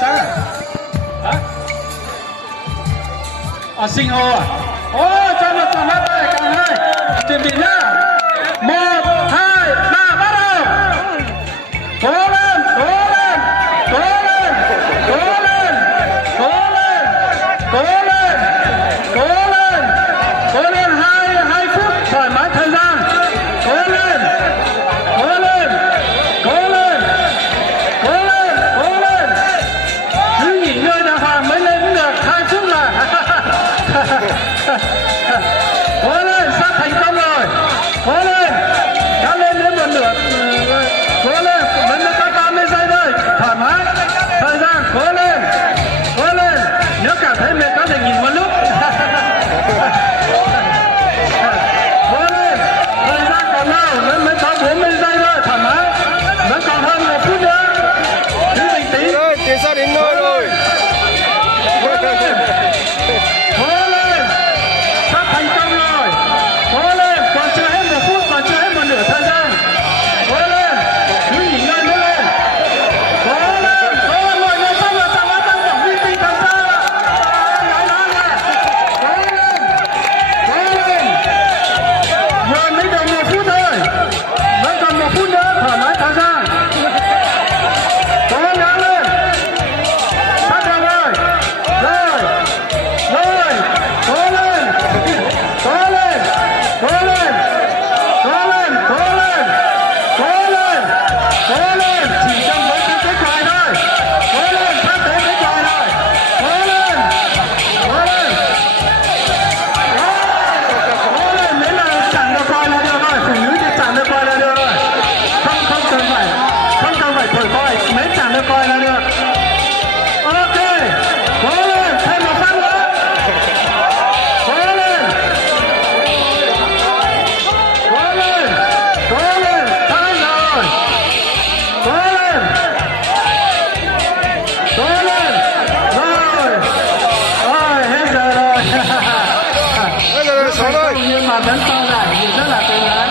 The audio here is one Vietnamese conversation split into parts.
Sáng à? Hả? Sinh hồ à? Cho một tràng hát đây, cả hai. Chuẩn bị nhá. 1, 2, 3, bắt đầu. Cố lên, cố lên, cố lên, cố lên, cố lên, cố lên, cố lên, cố lên 2 phút, thoải mái thời gian. Cố lên, cố lên, cố lên, cố lên, cố lên. Cứ nghỉ ngơi đàng hoàng mới lên được 2 phút là. Cố lên, sắp thành công rồi. Cố lên, đã lên đến một nửa. Cố lên, vẫn có 30 giây thôi, thoải mái thời gian. Cố lên, cố lên. Nếu cảm thấy mệt có thể nghỉ một lúc. Cố lên, thời gian còn lâu, mới có 40 giây thôi, thoải mái. Vẫn còn hơn 1 phút nữa. Cứ bình tĩnh. Tiến sát đến nơi rồi. Cố lên, sắp thành công rồi. Cố lên, còn chưa hết 1 phút, còn chưa hết một nửa thời gian. Cố lên, cứ nghỉ ngơi nữa lên. Cố lên, mọi người xong rồi, tăng tổng vi tinh thần ra. Nói nè. Cố lên, cố lên. Vừa mới được 1 phút thôi, vẫn còn 1 phút nữa, thoải mái thời gian. Cố gắng lên. Sắp rồi rồi. Rồi, cố lên, cố lên, cố lên, cố lên, cố lên, cố lên, cố lên, chỉ trong với cái còi thôi. Cố lên, sắp tới cái còi rồi. Cố lên, cố lên, cố lên, miễn là chẳng được còi là được rồi. Phụ nữ thì chẳng được còi là được rồi. Không cần phải thổi còi, miễn chẳng được còi là được. Ok, cố lên, thêm một phát nữa. Cố lên, cố lên, cố lên, thắng rồi. Cố lên, cố lên, rồi, hết giờ rồi. Bây giờ là 6 rồi. Nhưng mà vẫn sau giải thì rất là cố gắng.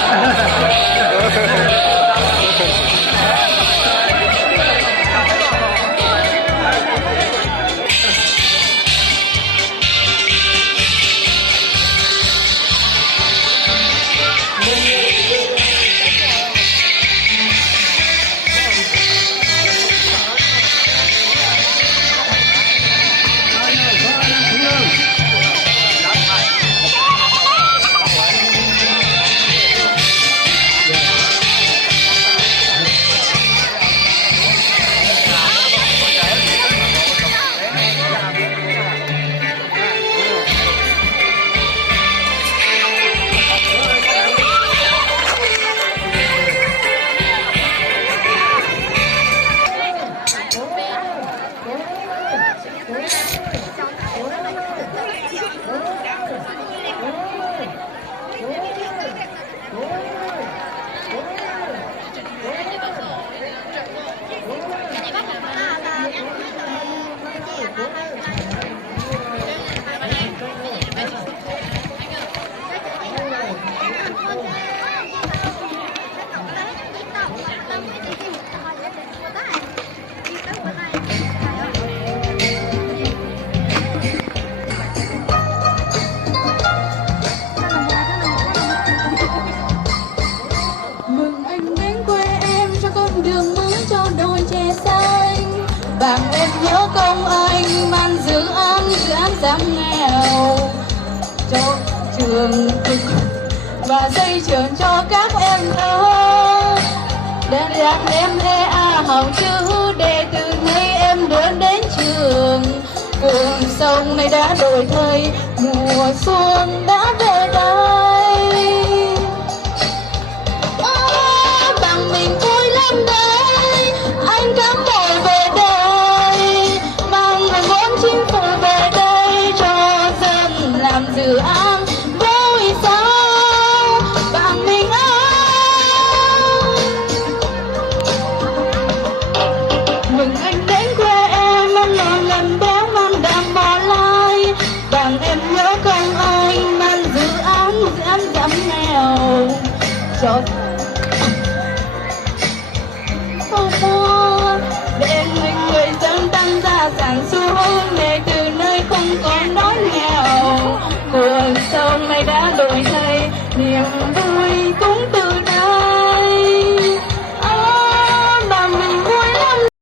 Mừng anh đến quê em cho con đường mới cho đôi trẻ xanh. Bạn em nhớ công anh man dự án giảm nghèo cho trường thực và xây trường cho các em thơ. Để làm em học chữ để từ nay em đến trường. Cuộc sống này đã đổi thay, mùa xuân đã về đây. Bằng mình vui lắm đây, anh cắm mồi về đây, mang một món chinh phục về đây cho dân làm dự án vui sao bằng mình mừng anh đến quê em lần béo man đạm bò lai. Bằng em nhớ công anh man dàn xuống để từ nơi không còn đó